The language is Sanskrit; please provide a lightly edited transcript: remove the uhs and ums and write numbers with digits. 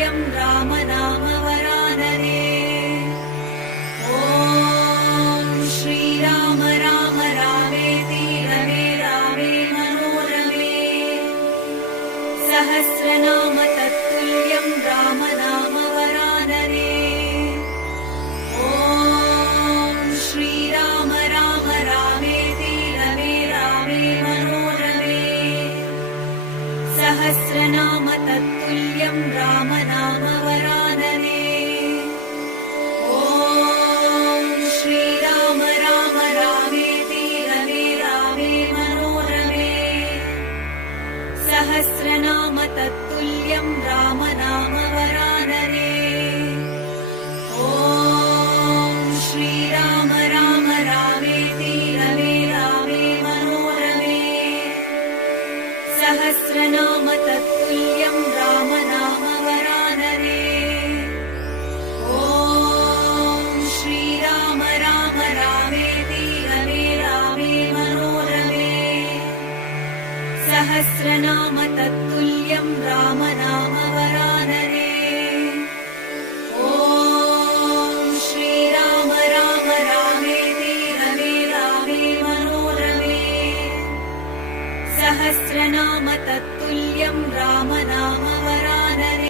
तत्तुल्यं राम नाम वरानने। ॐ श्रीराम राम रामेति रमे रामे मनोरमे। सहस्रनाम तत्तुल्यं राम नाम वरानने। ॐ श्रीराम राम रामेति रमे रामे मनोरमे। सहस्रनाम तत्तुल्यं राम नाम वरानने। ॐ श्रीराम राम रामेति रमे रामे मनोरमे। सहस्रनाम तत्तुल्यं राम नाम वरानने। ॐ श्रीराम राम रामेति रमे रामे मनोरमे। सहस्रनाम तत्तुल्यं राम नाम वरानने। ॐ श्रीराम राम रामेति रमे रामे मनोरमे। सहस्रनाम तत्तुल्यं राम नाम वरानने। ॐ श्रीराम राम रामेति रमे रामे मनोरमे। सहस्रनाम तत्तुल्यं राम नाम वरानने।